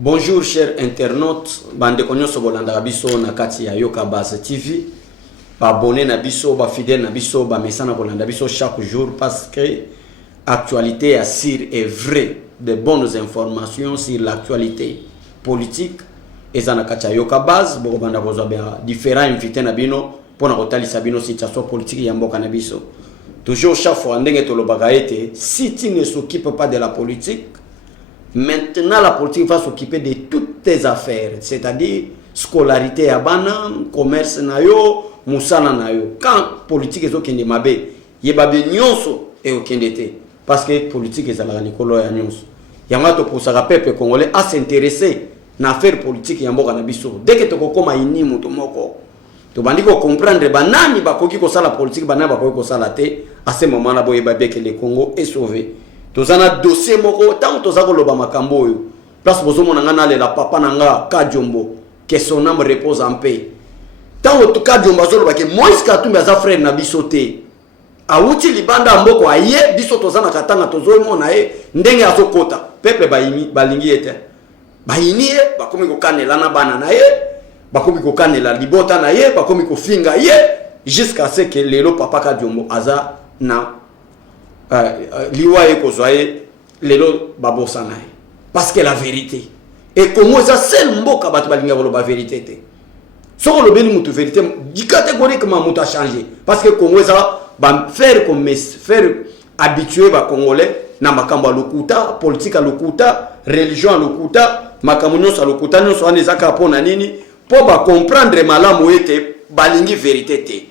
Bonjour chers internautes, bande konyoso bolanda biso na kati ya Yoka Base TV. Ba abonné na biso, ba fidèle na biso, ba messana bolanda biso chaque jour parce que actualité assure est vrai, de bonnes informations sur l'actualité politique et za na kati ya Yoka Base boko banda bozo ba différents invités na bino pona kotalisa bino situation politique ya mboka na biso. Toujours chaque fois ndenge tolobaka ete si tu ne s'occupes pas de la politique, maintenant la politique va s'occuper de toutes tes affaires, c'est-à-dire scolarité à bana, commerce na yo, musala na yo. Quand politique est okende mabe, yebabe nyonso e okende te parce que politique est la nikolo ya nyonso. Yanga to posaka peuple congolais à s'intéresser na affaire politique ya mboka na biso. Dès que tokokoma ini muto moko, to bandiko comprendre banani bakoki ko sala politique banani bakoki ko sala te, à ce moment là boye babe que le Congo est sauvé. Tozana dossier moko tant tozako loba makambo yo place bozo monanga na la papa nanga Kajombo que son âme repose en paix tant to Kajombo zo loba ke Moïse Katumbi aza frère na bisote awuti libanda mboko aye biso tozana katanga tozo mona e ndenge azokota peuple balingi ete bayini e bakomi ko kanela na bana na ye bakomi ko kanela libota na ye bakomi ko finga ye jusqu'à ce que lelo papa Kajombo aza na liwa eko zoye lelo babosanae parce que la vérité et comment ça seul mboka batu balinga bolo ba vérité te soko lo beli mutu vérité catégoriquement mutu a changé parce que Congo ça ba faire comme faire habitué ba congolais na makambo lokuta politique lokuta religion lokuta makambo nyonso lokuta nyonso anezaka pona nini po ba comprendre malamu ete balingi vérité te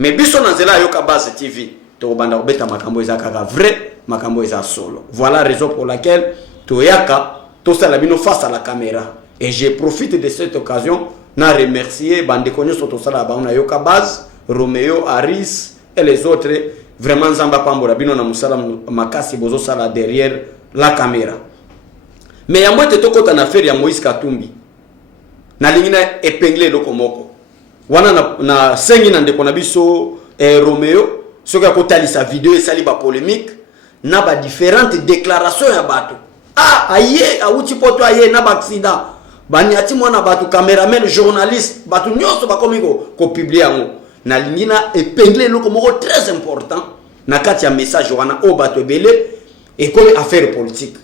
mais biso na zela Yoka Base TV to banda obeta makambo ezaka vrai makambo eza solo. Voilà la raison pour laquelle toyaka to sala bino face à la caméra et je profite de cette occasion na remercier bande konyo soto sala ba na Yoka Base, Romeo, Aris et les autres vraiment nzamba pambola bino na musala makasi bozo sala derrière la caméra. Mais ya mbote tokota na affaire ya Moïse Katumbi na lingina épinglé lokomoko wana na sengi na ndeko na biso Romeo ce que kotali sa vidéo et sali ba polémique na ba différentes déclarations ya bato aye awuti poto aye na ba accident banyati mona bato cameraman journaliste bato nyonso ba komiko ko publier ngo na lingina épinglé loko moko très important na kati ya message wana o bato belé et comme affaire politique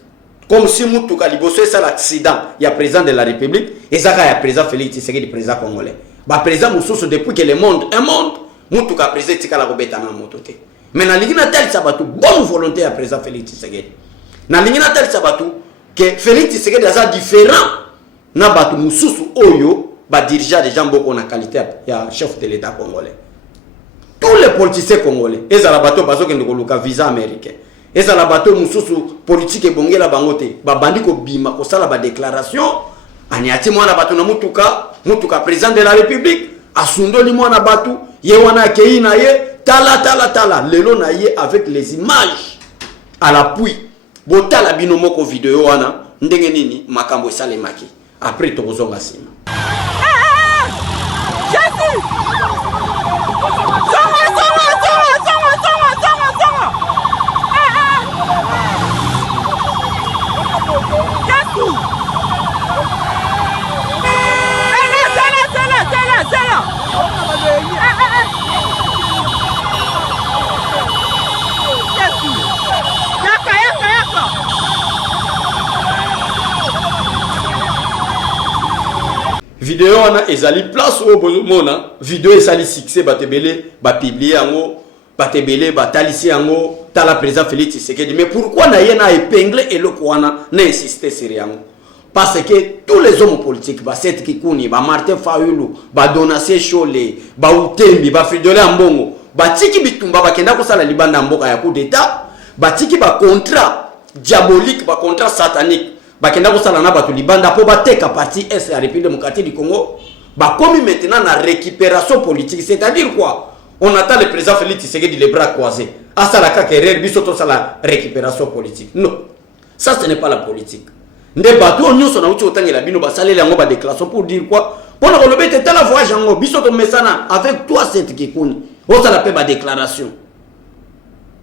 comme si mutu kaliboso ça l'accident ya président de la République et ça ya président Félix Tshisekedi président congolais ba président mususu depuis que le monde un monde mutu ka président tikala ko betana motote mais na lingina tel sabatu bonne volonté à président Félix Tshisekedi na lingina tel sabatu que Félix Tshisekedi aza différent na batu mususu oyo ba dirigeant des gens beaucoup na qualité ya chef de l'état congolais tous les politiciens congolais ezala bato bazoke ndiko luka visa américain ezala bato mususu politique bongela bangote ba bandi ko bima ko sala ba déclaration aniati mwana bato na mutuka président de la République asundoli mwana batu ye wana kei na ye tala lelo na ye avec les images à l'appui botala bino moko vidéo wana ndenge nini makambo esalemaki après tokozonga sima vidéo wana ezali place au mona vidéo ezali succès batebele ba publier yango batebele batalisi yango tala président Félix Tshisekedi mais pourquoi na yena épinglé eloko wana na insister sur yango parce que tous les hommes politiques ba Seth Kikuni ba Martin Fayulu ba Donatien Chole ba Utembi ba Fridolin Ambongo ba tiki bitumba bakenda ko sala libanda mboka ya coup d'état ba tiki ba contrat diabolique ba contrat satanique bakenda ko sala na batu libanda po bateka parti est la République démocratique du Congo ba komi maintenant na récupération politique c'est-à-dire quoi on attend le président Félix Tshisekedi les bras croisés à sala ka carrière biso to sala récupération politique non ça ce n'est pas la politique nde batu onyoso na uti otangela bino basaleli yango ba déclaration pour dire quoi pona ko lobete tala voyage yango biso to mesana avec toi cette kikuni o sala pe ba déclaration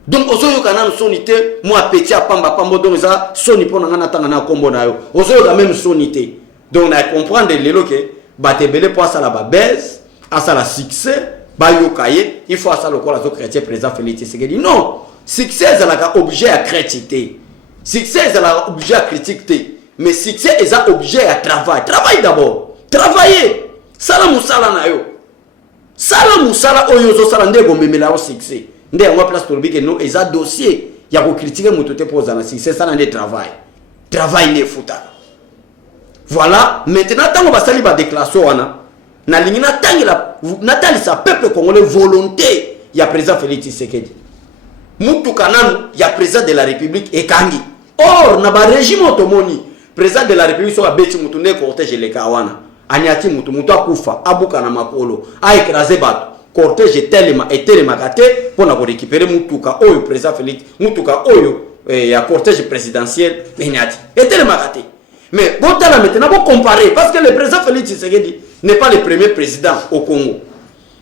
Donc ozoyo kana sonité moi petit à pamba donc ça soni pour ngana tanga kombo na yo ozoyo quand même sonité donc na comprendre lelo que batebele pour ça la baisse à ça la succès ba yo kaye il faut ça le quoi la chrétien président Félix Tshisekedi non succès c'est la objet à critiquer succès c'est la objet à critiquer mais succès est un objet à travailler d'abord travailler sala musala na yo sala musala oyo zo sala ndego memela au succès ndé on place pour que non eza dossier ya ko critiquer mototé poser na succès ça na de travail ne futa voilà maintenant tango basali ba déclaration wana na lingina tangela natali sa peuple congolais volonté ya président Félix Tshisekedi mutu kananu ya président de la République ekangi or na ba régime automoni président de la République so abeti mutu ne cortège le kawana anyati mutu akufa abuka na makolo a écraser bato cortège telema kate pour na récupérer mutuka oyo président Félix mutuka oyo ya cortège présidentiel benyati telema kate mais bon tala maintenant bon comparer parce que le président Félix Tshisekedi n'est pas le premier président au Congo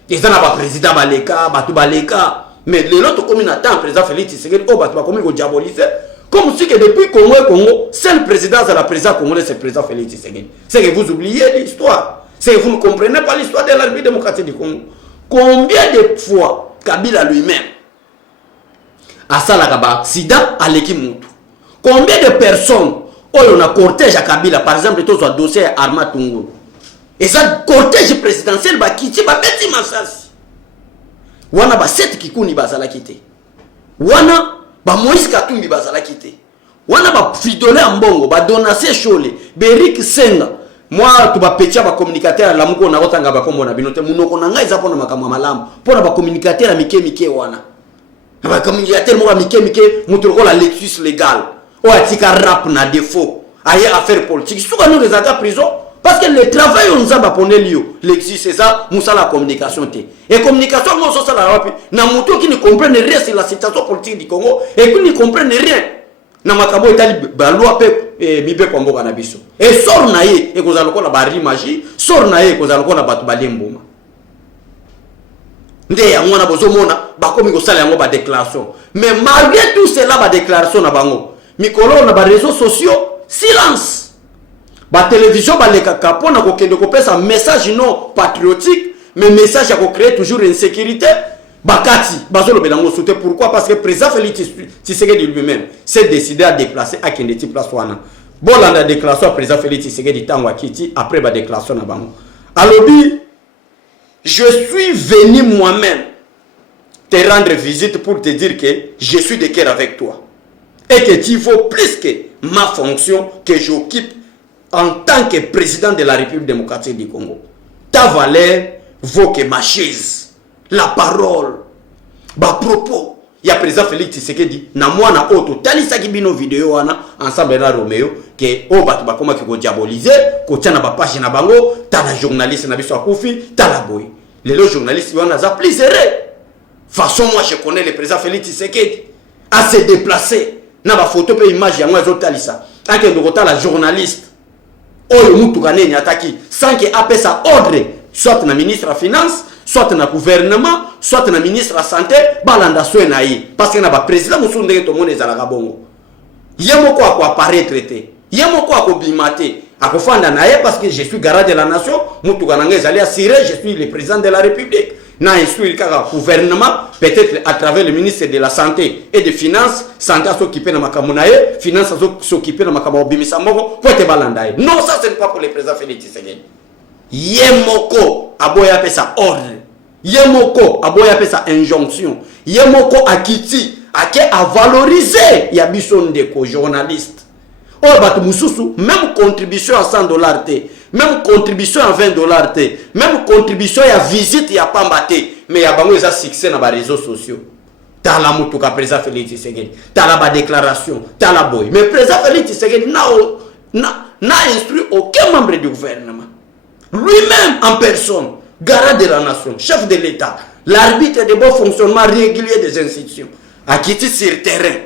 ils en a pas président baleka batu baleka mais les autres comme il attend président Félix Tshisekedi oh batu ba comme il diaboliser comme si que depuis Congo seul président de la président congolais c'est le président Félix Tshisekedi c'est que vous oubliez l'histoire c'est que vous ne comprenez pas l'histoire de la République démocratique du Congo. Combien de fois Kabila lui-même a ça la kaba sida à l'équipe. Combien de personnes on a cortège à Kabila par exemple tous un dossier Arma Tungu et ça cortège présidentiel ba kiti ba beti masasi wana ba 7 kikuni bazala kité wana ba Moïse Katumbi bazala kité wana ba fidole mbongo ba donation chole Berik Senga moi tu ba petia ba communicateur la muko na kotanga ba kombo na binote munoko na ngai za pona makama malamu pona ba communicateur mike wana ba communicateur mo ba mike mutu ko la Lexus légal o atika rap na défaut aye affaire politique souka nous les aka prison parce que le travail on zamba poner lio Lexus c'est ça musa la communication té et communication mo so ça la rapi na mutu qui ne comprenne rien sur la situation politique du Congo et qui ne comprenne rien na makabo etali ba loi pe mibe kwa mboka na biso et sort na ye e kozala ko na bari magie sort na ye kozala ko na batu balemboma nde ya ngona bozomona bakomi ko sala yango ba déclaration mais malgré tout cela ba déclaration na bango mikolo na ba réseaux sociaux silence ba télévision ba lekaka pona ko kende ko pesa message non patriotique mais message ya ko créer toujours insécurité bakati bazolo belango sauter pourquoi parce que président Félix Tshisekedi lui-même s'est décidé à déplacer à Kendeti place wana bolanda déclaration président Félix Tshisekedi tango akiti après ba déclaration na bango alobi je suis venu moi-même te rendre visite pour te dire que je suis de cœur avec toi et que tu vaux plus que ma fonction que j'occupe en tant que président de la République démocratique du Congo. Ta valeur vaut que ma chaise, la parole, ba propos. Il y a président Félix Tshisekedi na mwana auto talisa kibino vidéo wana ensemble na Romeo que o batu ba koma ko diaboliser ko tia na ba page na bango ta la journaliste na biso akufi ta la boy les journalistes wana za plisere façon moi je connais le président Félix Tshisekedi à se déplacer na ba photo pe image yango zo talisa ake ndokota la journaliste oyo mutu kaneni ataki sans que apesa ordre soit na ministre de finance soit na gouvernement soit na ministre de la santé balanda soena yi parce que na ba président musunde to mone ezala bongo yemoko ako apparaître traité yemoko ako bimate akofanda na ye parce que je suis garant de la nation mutu kananga ezali assurer je suis le président de la République na instruire kaka gouvernement peut-être à travers le ministre de la santé et des finances santé s'occuper na makambo na ye finance s'occuper na makambo bimisa moko pour te balanda ye non ça c'est pas pour le président Félix Tshisekedi yemoko aboya pesa ordre yemoko aboya pesa injonction yemoko akiti ake a valoriser ya biso ndeko journaliste o batu mususu même contribution à $100 te même contribution à $20 te même contribution ya visite ya pamba te mais ya bango eza succès na ba réseaux sociaux tala mutuka président Félix Tshisekedi tala ba déclaration tala boy mais président Félix Tshisekedi n'a instruit aucun membre du gouvernement lui-même en personne garant de la nation chef de l'État l'arbitre de bon fonctionnement régulier des institutions a quitté sur terrain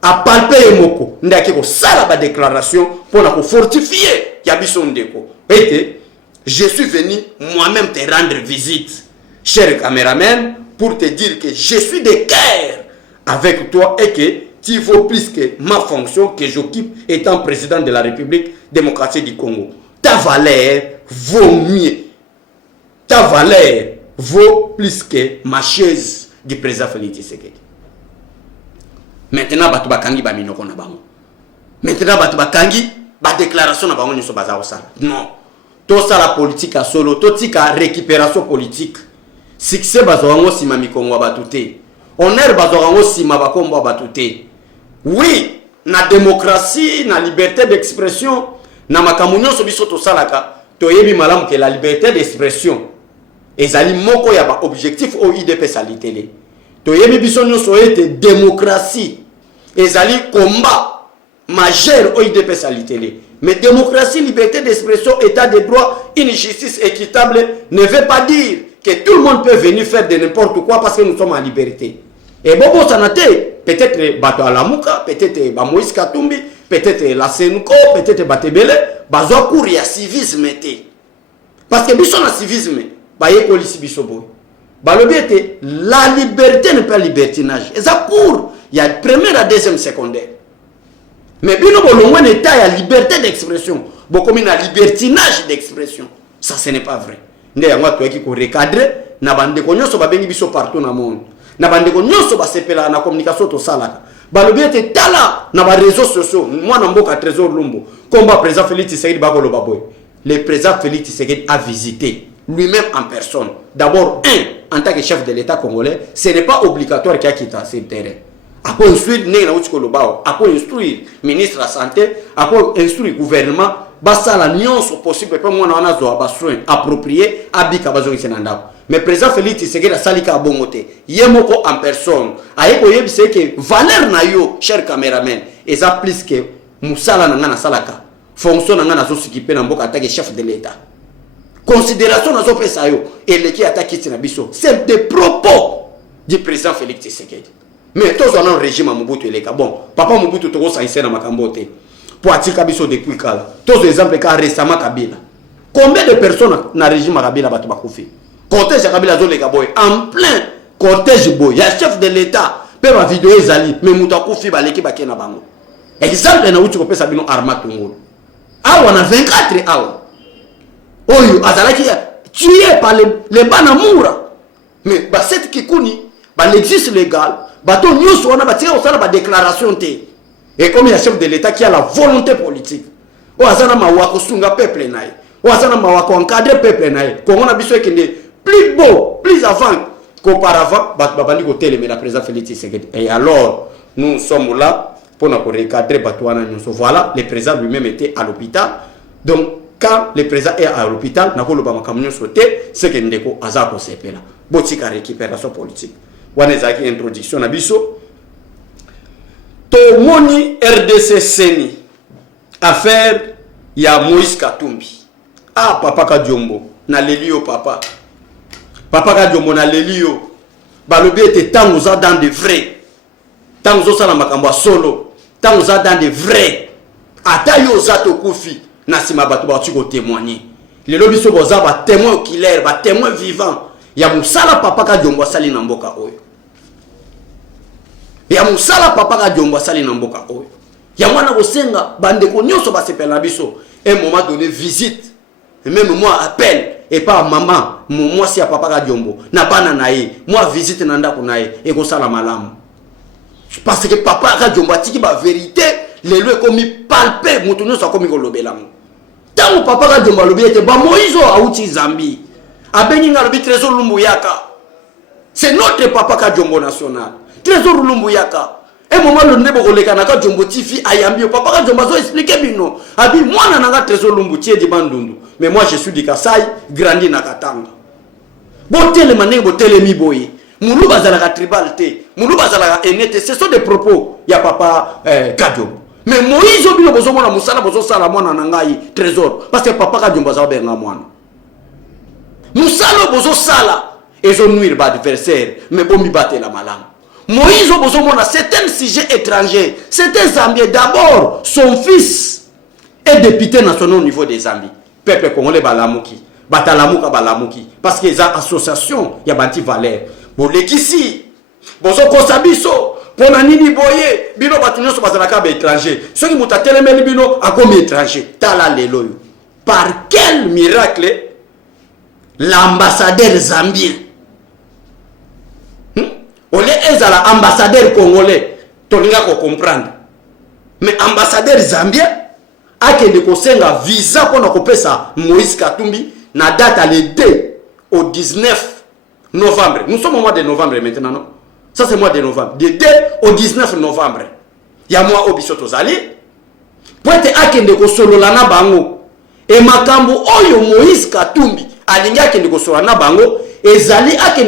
a palpé Emoko ndaki ko sala ba déclaration pour na ko fortifier ya biso ndeko ete je suis venu moi-même te rendre visite cher caméraman pour te dire que je suis de cœur avec toi et que tu vaux plus que ma fonction que j'occupe étant président de la République démocratique du Congo. Ta valeur vaut mieux. Ta valeur vaut plus que ma chaise du président Félix Tshisekedi. Maintenant, batu bakangi ba minoko na bango. Maintenant, batu bakangi ba déclaration na bango nyoso baza osala. Non. Tout ça la politique à solo, tout tika récupération politique. Succès bazorango sima mikongo batute. Honneur bazorango sima bakombo batute. Oui, na démocratie, na liberté d'expression, na makamunyo so biso to salaka, to yebi malamu que la liberté d'expression ezali moko ya ba objectif o IDP salitele. To yebi biso nyonso ete démocratie ezali combat majeur o IDP salitele. Mais démocratie, liberté d'expression, état de droit, une justice équitable ne veut pas dire que tout le monde peut venir faire de n'importe quoi parce que nous sommes en liberté. Et bon, ça n'a été peut-être Bato Alamuka, peut-être Moïse Katumbi, peut-être la Senuko, peut-être Batebele, Bazo Kouria civisme était. Parce que biso na civisme, baye polisi biso boy. Balobi était la liberté n'est pas libertinage. Et ça court, il y a première à deuxième secondaire. Mais bino bolongo un état ya liberté d'expression, bokomi na libertinage d'expression. Ça ce n'est pas vrai. Nde yango to yaki ko recadrer na bande ko nyonso babengi biso partout na monde. Na bande ko nyonso ba sepela na communication to salaka. Balobi ete tala na ba réseaux sociaux, moi na mboka Trésor Lumbu, combat président Félix Tshisekedi bakolo baboy. Le président Félix Tshisekedi a visité lui-même en personne. D'abord, en tant que chef de l'État congolais, ce n'est pas obligatoire qu'il quitte ce terrain. Après instruire après instruire ministre de la santé, après instruire gouvernement, basa la nyonso possible pour moi na zo ba soin approprié abika bazo kisenanda. Mais président Félix Tshisekedi salika bongote, yemoko en personne. Ayeko yebise que valeur na yo cher caméraman, eza plus que musala na ngana salaka. Fonction na ngana zo sikipe na mboka attaque chef de l'État. Considération na zo pesa yo eleki attaque na biso. C'est des propos du président Félix Tshisekedi. Mais tous on a un régime à Mobutu et les bon, papa Mobutu to go saïsé na makambote. Pour atika biso depuis kala. Tous les exemples ka récemment Kabila. Combien de personnes na régime à Kabila batu bakufi? Cortège à Kabila zo les boy en plein cortège boy. Ya chef de l'État, pe ma vidéo ezali, mais muta kufi ba leki ba kena bango. Exemple na uti ko pesa bino arma tungolo. Ah on a 24 awa. Oyo azalaki tué par les banamoura. Mais ba cette kikuni, ba l'existe légal. Bato nyonso wana batika osala ba déclaration té. Et comme il y a chef de l'État qui a la volonté politique. O azana mawa ko sunga peuple naï. O azana mawa ko encadrer peuple naï. Kongo na biso ekende plus beau, plus avant qu'auparavant, babandi ko télé mais la président Félix Tshisekedi. Et alors nous sommes là pour nous recadrer bato wana nyonso. Voilà, le président lui-même était à l'hôpital. Donc quand le président est à l'hôpital, na ko lo ba makamnyo sauté, c'est que ndeko azako sepela. Botika récupération politique. Wanezaki introduction na biso to moni RDC Seni affaire ya Moïse Katumbi. Ah papa Kadiombo na lelio papa Kadiombo na lelio balobi ete tango za dans de vrai tango zo sala makambo solo tango za dans de vrai ata yo za to kufi na sima bato ba tiko témoigner lelo biso boza ba témoin oculaire ba témoin vivant ya musala papa Kadiombo sali na mboka oyo. Ya musala papa Kadiombo sali na mboka oyo. Ya mwana kosenga bandeko nyonso ba sepela biso un moment donné visite et même moi appel et pas maman moi si à papa Kadiombo na bana nae moi visite na ndako nae et ko sala malamu. Parce que papa Kadiombo tiki ba vérité les lieux comme palper mutu nyonso comme ko lobela mo. Tango papa Kadiombo lobi ete ba Moïse auti Zambie. Abengi ngalobi Trésor Lumbu yaka. C'est notre papa Kadiombo national. Trésor Lumbu yaka. Et moment le nebo koleka na Kadiombo TV ayambi papa Kadiombo zo expliquer bino. Abi mwana nanga Trésor Lumbu tie di bandundu. Mais moi je suis du Kasai, grandi na Katanga. Botele mané botele mi boye. Mulu bazala tribal te. Mulu bazala enete, ce sont des propos ya papa Kadiombo. Mais Moïse obino bozo mona musala bozo sala mwana nangai Trésor parce que papa Kadiombo za benga mwana. Musala bozo sala ezo nuire ba adversaire mais bombi batte la malam. Moïse bozo mona certains sujets étrangers, certains Zambiens d'abord son fils est député national au niveau des Zambies. Peuple congolais balamuki, batalamuka balamuki parce que les associations ya banti valeur. Bolekisi bozo kosabiso Pour nini boye, bino batunyo so bazalaka ba étranger. Ceux qui muta telemeli bino a comme étranger. Tala lelo yo. Par quel miracle l'ambassadeur zambien on est ambassadeur congolais, tolinga ko comprendre. Mais ambassadeur zambien a que de kosenga visa pour na kopesa Moïse Katumbi na date le 2 au 19 novembre. Nous sommes au mois de novembre maintenant, non? Ça c'est le mois de novembre. De 2 au 19 novembre. Il y a moi au bisoto zali. Pour être a que de kosolola na bango. Et makambo oyo Moïse Katumbi alinga ke de kosolola na bango. Ezali a que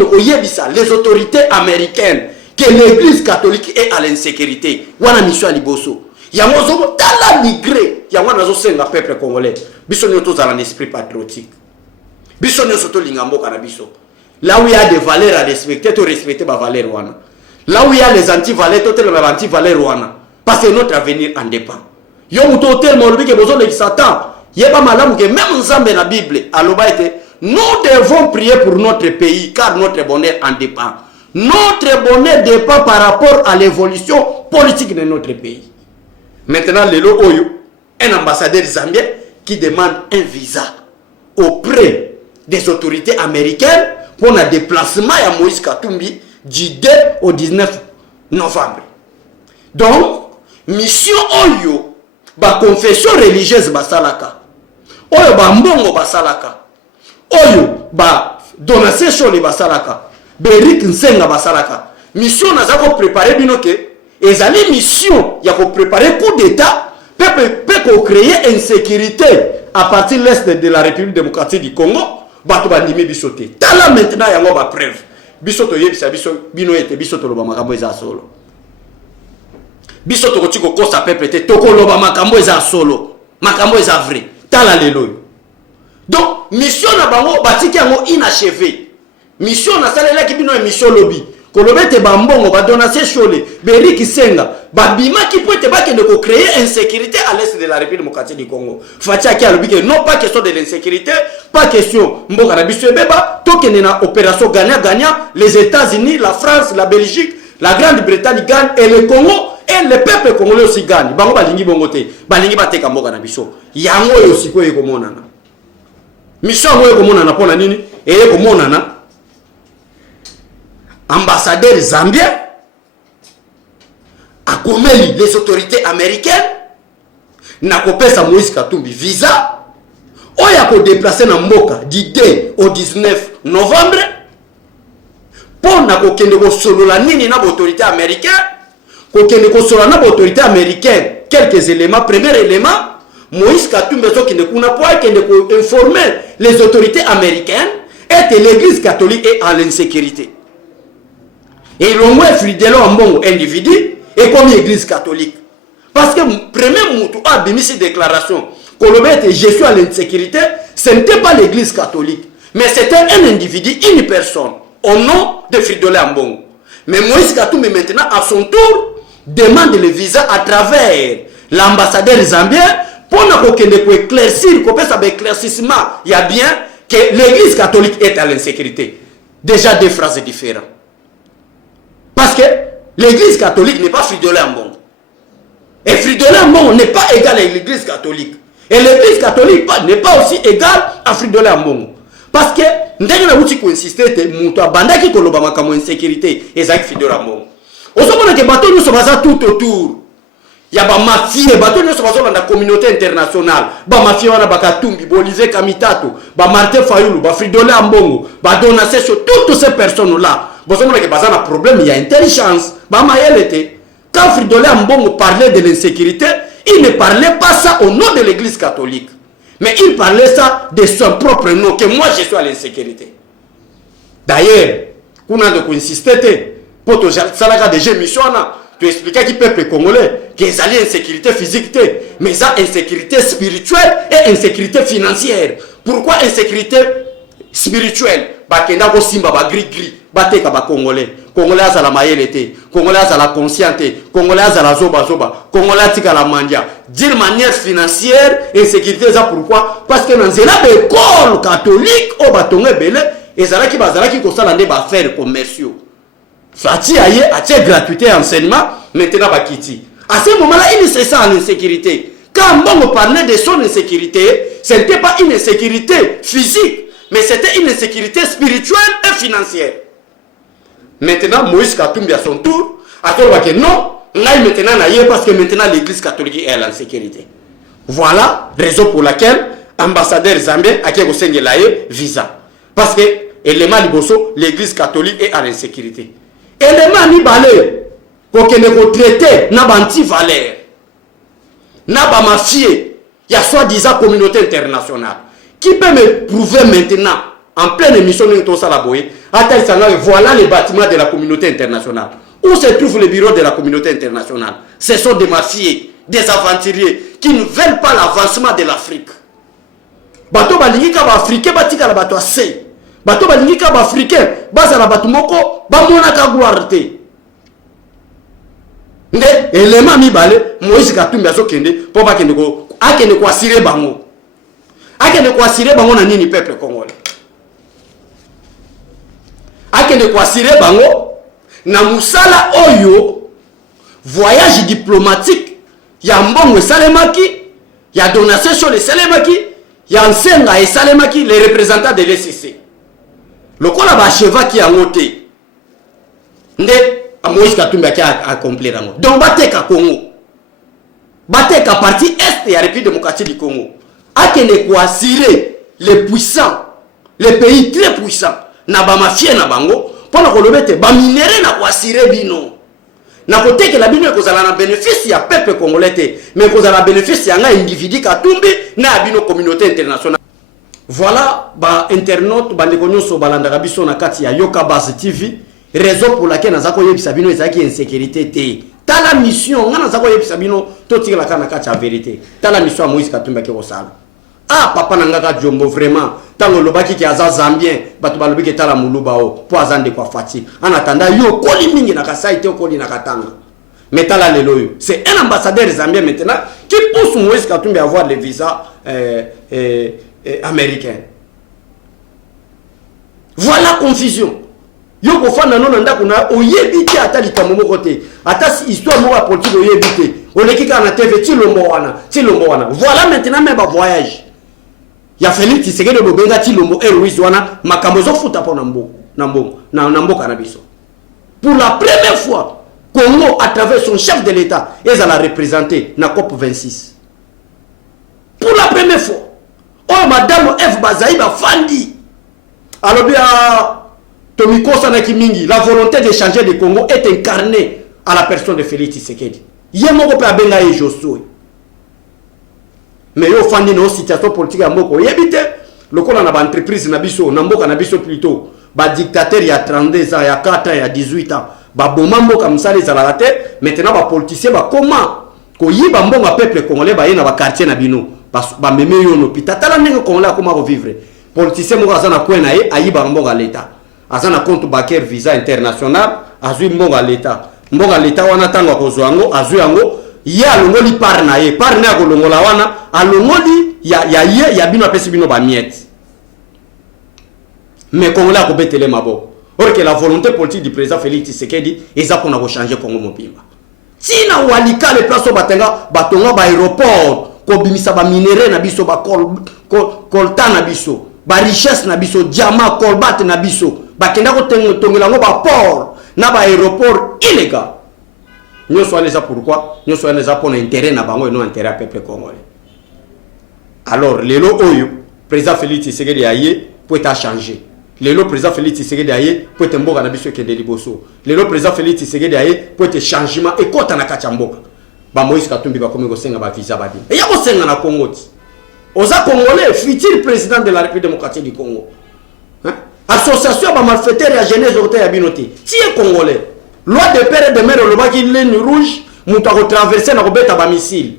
les autorités américaines que l'église catholique est à l'insécurité. Wana mission à Liboso. Yango zobo tala migré. Yango nazo senga peuple congolais. Biso nyoto za l'esprit patriotique. Biso nyoto to lingambo kana biso. Là où il y a des valeurs à respecter, to respecter ba valeurs wana. Là où il y a les anti-valeurs, to tellement anti-valeurs wana. Parce que notre avenir en dépend. Yo muto tellement lobi ke besoin de Satan. Yeba malamu ke même nzambe na Bible aloba ete nous devons prier pour notre pays car notre bonheur en dépend. Notre bonheur dépend par rapport à l'évolution politique de notre pays. Maintenant, Lelo Oyo, un ambassadeur zambien qui demande un visa auprès des autorités américaines pour un déplacement à Moïse Katumbi du 2 au 19 novembre. Donc, mission Oyo, ba confession religieuse basalaka. Oyo ba mbongo basalaka. Oyo ba donation sur les basalaka berik nsenga basalaka mission naza ko préparer bino ke ezali mission ya ko préparer coup d'état peut créer insécurité à partir de l'est de la République démocratique du Congo bato bandimi bisoté tala maintenant yango ba preuve bisoto yebisa biso bino ete bisoto loba makambo eza solo bisoto ko tiko kosa peuple te toko loba makambo eza solo makambo eza vrai tala lelo. Donc, mission na bango batiki yango inachevé. Mission na salela ki bino mission lobby. Kolobe te bambongo ba donation chole, beriki senga, babima ki pote ba ke ko créer insécurité à l'est de la République démocratique du Congo. Fatia ki alobi ke non pas question de l'insécurité, pas question mboka na biso beba, to ke na opération gagnant-gagnant, les États-Unis, la France, la Belgique, la Grande-Bretagne gagnent et le Congo et le peuple congolais aussi gagne. Bango balingi bongote, balingi bateka mboka na biso. Yango yo siko yeko monana. Mission moye komona na pona nini eye komona na ambassadeur zambien akomeli les autorités américaines na kopesa Moïse Katumbi visa oya ko déplacer na mboka du 2 au 19 novembre pona ko kende ko solola nini na autorité américaine ko kende ko solola na autorité américaine quelques éléments. Premier élément, Moïse Katumbi qui ne connaît pas qui ne informer les autorités américaines et que l'église catholique est en l'insécurité. Et l'on voit fidèle en bon individu et comme l'église catholique. Parce que premier moutou a béni cette déclaration que je suis à l'insécurité, ce n'était pas l'église catholique, mais c'était un individu, une personne, au nom de Fridolin Ambongo. Mais Moïse Katumbi maintenant à son tour demande le visa à travers l'ambassadeur zambien pour éclaircir, pour ça éclaircissement, il y a bien que l'église catholique est à l'insécurité. Déjà deux phrases différentes. Parce que l'église catholique n'est pas Fridolin Ambongo. Et Fridolin Ambongo n'est pas égal à l'église catholique. Et l'église catholique n'est pas aussi égale à Fridolin Ambongo. Parce que ndenge na buti ko insister te muto abandaki ko loba makamo insécurité ezaki Fridolin Ambongo. Osomona ke bato nyonso baza tout autour. Ya ba mafia bato nyonso bazo na communauté internationale. Ba mafia wana bakatumbi, Bolize Kamitato, ba Martin Fayulu, ba Fridolin Ambongo, ba Donatien sur toutes ces personnes là. Osomona ke baza na problème, il y a intelligence. Ba mayelete. Quand Fridolin Ambongo parlait de l'insécurité, il ne parlait pas ça au nom de l'église catholique. Mais il parlait ça de son propre nom, que moi je suis à l'insécurité. D'ailleurs, on a donc insisté, pour que ça des jeux missions, tu expliquais qu'il peuple congolais, qu'ils allaient insécurité physique, mais ça insécurité spirituelle et insécurité financière. Pourquoi insécurité spirituelle? Bakenda ko simba ba gris bateka ba congolais. Congolais à la maïelete, Congolais à la consciente, Congolais à la zoba, Congolais à la mandia. D'une manière financière, insécurité, ça pourquoi? Parce que dans une école catholique, au bâton belé, et ça qui bazala qui constate des affaires commerciaux. Fati aye, atie gratuité enseignement, maintenant bakiti. À ce moment-là, il se sent en insécurité. Quand on parlait de son insécurité, ce n'était pas une insécurité physique, mais c'était une insécurité spirituelle et financière. Maintenant, Moïse Katumbi à son tour, a dit que non, là maintenant, parce que maintenant l'église catholique est en sécurité. Voilà raison pour laquelle l'ambassadeur zambien a dit visa. Parce que l'église catholique est en insécurité. Élément ni balé pour que nous traiter n'a pas anti-valeur n'a pas mafié il y a soi-disant communauté internationale qui peut me prouver maintenant en pleine émission de tout ça la boye voilà les bâtiments de la communauté internationale où se trouve le bureau de la communauté internationale. Ce sont des mafieux, des aventuriers qui ne veulent pas l'avancement de l'Afrique. Bato balingi ka ba africain batika la bato assez. Bato balingi ka ba africain baza la bato moko ba mona ka guarte. Nde élément mibale Moïse Katumbi azokende po ba kende ko akende ko asire bango. Akende ko asire bango na nini peuple congolais. Akende ko asire bango na musala oyo voyage diplomatique ya mbongo salemaki ya donation sur les salemaki ya nsenga et salemaki les représentants de l'ECC. Lokola ba cheva ki angote. Nde Moïse Katumbi a accomplir yango. Donc bateka Congo. Bateka partie est ya République démocratique du Congo. Akende ko assurer les puissants, les pays très puissants na ba mafia na bango pour ko lobete ba minéré na ko assurer bino. Na côté que la bino ko zala na bénéfice ya peuple congolais mais ko zala bénéfice ya nga individu Katumbi na bino communauté internationale. Voilà ba internaute ba ndeko nyonso balandaka biso na kati ya Yoka Base TV raison pour laquelle nazako yebisa bino ezaki insécurité te. Tala mission nga nazako yebisa bino to tikala kana kati ya vérité. Tala mission Moïse Katumbi ke kosala. Ah papa nangaka Jombo vraiment tango lobaki ki aza zambien bato balobi ke tala muluba o po azande kwa fati. En attendant yo koli mingi na kasai te koli na katanga. Mais tala lelo yo. C'est un ambassadeur zambien maintenant qui pousse Moïse Katumbi à avoir le visa américain. Voilà confusion. Yo ko fana non nda kuna oyebiti ata likambo moko te. Ata si histoire moko politique oyebiti. Olekika na TV ti lombo wana. Voilà maintenant même ba voyage. Ya Félix Tshisekedi de Bobenga ti lombo Airways wana makambo zo futa po na mboka na biso. Pour la première fois, Congo à travers son chef de l'État, ils a représenté na COP 26. Pour la première fois. Oh madame F Bazaï ba fandi. Alors bien Tomiko Sanaki Mingi, la volonté de changer le Congo est incarnée à la personne de Félix Tshisekedi. Yemoko pe abenga e Josué. Mais yo fandi no situation politique amboko yebite lokola na ba entreprise na biso na mboka na biso plutôt ba dictateur ya 32 ans ya 4 ans ya 18 ans ba boma mboka msale za la tête maintenant ba politicien ba comment ko yiba mbonga peuple congolais ba yena ba quartier na bino ba meme yo no pita tala ndenge congolais comment revivre politicien mo azana kwena e ayiba mbonga l'état azana compte bancaire visa international azui mbonga l'état wana tanga ko zwango azui yango ya longoli parna ye parna ko longola wana alongoli ya bino apesi bino ba miette mais congolais ko betele mabo or que la volonté politique du président Félix Tshisekedi eza pour na ko changer Congo mobimba tina walika le place batenga batonga ba aéroport ko bimisa ba minéraux na biso ba coltan na biso ba richesse na biso diamant colbert na biso bakenda ko tongela ngo ba port na ba aéroport illégal. Nous sommes là pourquoi? Nous sommes là pour l'intérêt na bango et non intérêt à peuple congolais. Alors, le lo oyo, président Félix Tshisekedi aye peut être changé. Le lo président Félix Tshisekedi aye peut être mboka na biso ke de liboso. Le lo président Félix Tshisekedi aye peut être changement et kota na kati mboka. Ba Moïse Katumbi ba komi ko senga ba visa ba bi. Et ya ko senga na Congo ti. Oza congolais futur président de la République démocratique du Congo. Hein? Association ba malfaiteur ya jeunesse hôtel ya binoté. Ti est congolais. Loi de père et de mère le baki ligne rouge, muta ko traverser na ko beta ba missile.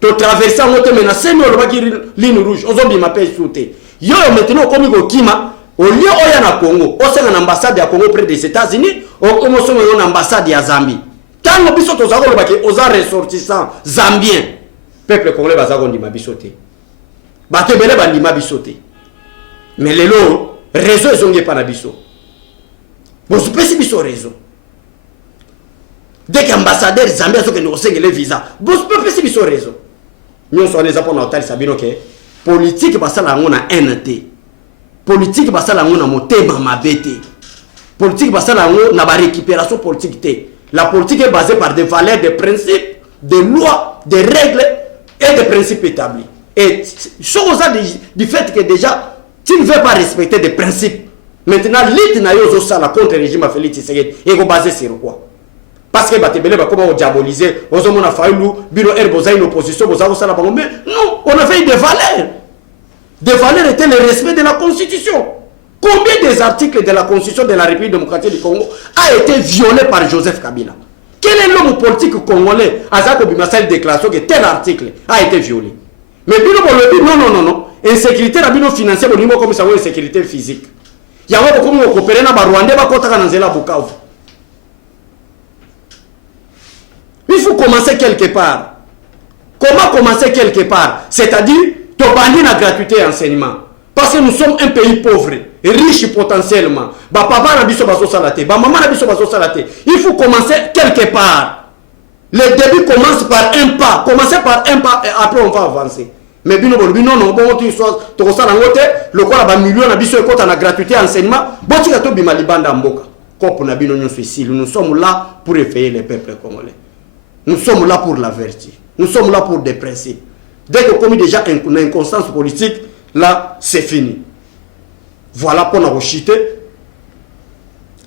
To traverser ngote menacer no le baki ligne rouge, ozobi ma paix souté. Yo maintenant comme ko kima, au lieu oya na Congo, o senga na ambassade ya Congo près des États-Unis, o comme so na ambassade ya Zambie. Tango biso to zako le baki oza ressortissant zambien. Peuple congolais bazako ndima bisoté. Bato bele bandima bisoté. Mais lelo réseau ezongi pa na biso. Bo spécifique biso réseau. dès qu'ambassadeur Zambie a négocié les visas bon peut pas biso raison nous sommes les apôtres natali sabino que politique basala ngo na NT politique basala ngo na motema mabete politique basala ngo na ba récupération politique té la politique est basée par des valeurs des principes des lois des règles et des principes établis et chose du fait que déjà tu ne veux pas respecter des principes maintenant l'île na yo ça la contre régime Félix Tshisekedi et go basé sur quoi parce que batebele ba comment diaboliser ozo mona faulu bino herboza une opposition boza ça la bango mais non on a fait des valeurs étaient le respect de la constitution. Combien des articles de la constitution de la République démocratique du Congo a été violé par Joseph Kabila? Quel est l'homme politique congolais Azako Bimasal déclaration que tel article a été violé? Mais bino non insécurité na bino financière au niveau comme ça insécurité physique. Il y a beaucoup de coopérer na ba Rwanda ba kota na nzela Bukavu. Il faut commencer quelque part. Comment commencer quelque part? C'est-à-dire, tu bannis la gratuité et enseignement. Parce que nous sommes un pays pauvre, riche potentiellement. Bah papa na biso baso salate, bah maman na biso baso salate. Il faut commencer quelque part. Le début commence par un pas. Commencer par un pas et après on va avancer. Mais bino non bon tu sois to ko sala ngote le ko la ba million na biso ekota na gratuité et enseignement. Boti ka to bima libanda mboka. Kopo na bino nyonso ici. Nous sommes là pour effrayer les peuples congolais. Nous sommes là pour la vertu. Nous sommes là pour des principes. Dès que commis déjà une inconstance politique, là, c'est fini. Voilà pour nous chiter.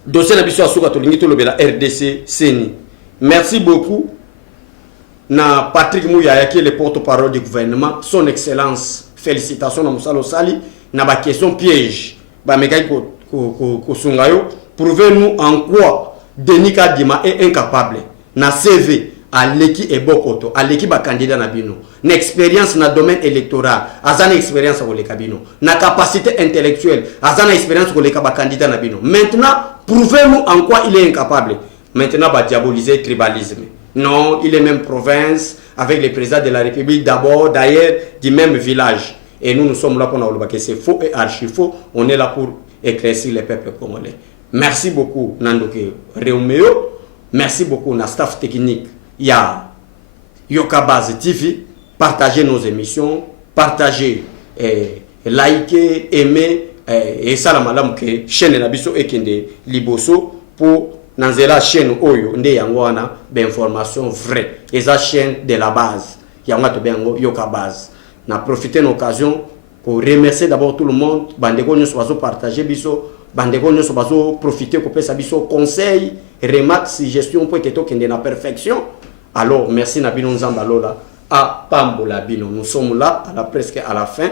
Dossier d'habitude à Souka Tolingi to la RDC CENI. Merci beaucoup. Na Patrick Mouyaya qui est le porte-parole du gouvernement. Son Excellence, félicitations à Moussa Lossali. Na ba question piège. Ba mekai ko sungayo. Prouvez-nous en quoi Denis Kadima est incapable. Na CV. À l'équipe et Bokoto, à l'équipe à candidat Nabino, une expérience dans le domaine électoral, à une expérience pour les cabinets, une capacité intellectuelle, à une expérience pour les candidats Nabino. Maintenant, prouvez-nous en quoi il est incapable. Maintenant, va diaboliser le tribalisme. Non, il est même province, avec le président de la République d'abord, d'ailleurs, du même village. Et nous sommes là pour nous dire que c'est faux et archi faux. On est là pour éclaircir les peuples congolais. Merci beaucoup, Nandoke Réumeo. Merci beaucoup, na staff technique. Il y a Yoka Base TV, partagez nos émissions, partagez, likez, aimez, et ça la madame que chaîne Nabiso et Kende Liboso pour Nanzela chaîne Oyo, Nde Yangwana, d'informations vraies. Et ça chaîne de la base, Yangwa Bengo Yoka Base. N'a profité de l'occasion pour remercier d'abord tout le monde, Bandeko Nyoso partager Biso, Bandeko Nyoso profiter pour faire Biso conseil, remarques, suggestions pour que tu aies la perfection. Alors, merci Nabino Nzamba Lola à Pambola Bino. Nous sommes là presque à la fin.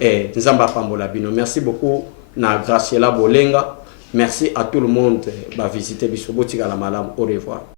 Et Nzamba Pambola Bino. Merci beaucoup na Graciela Bolenga. Merci à tout le monde qui va visiter Bisobotika la Malam. Au revoir.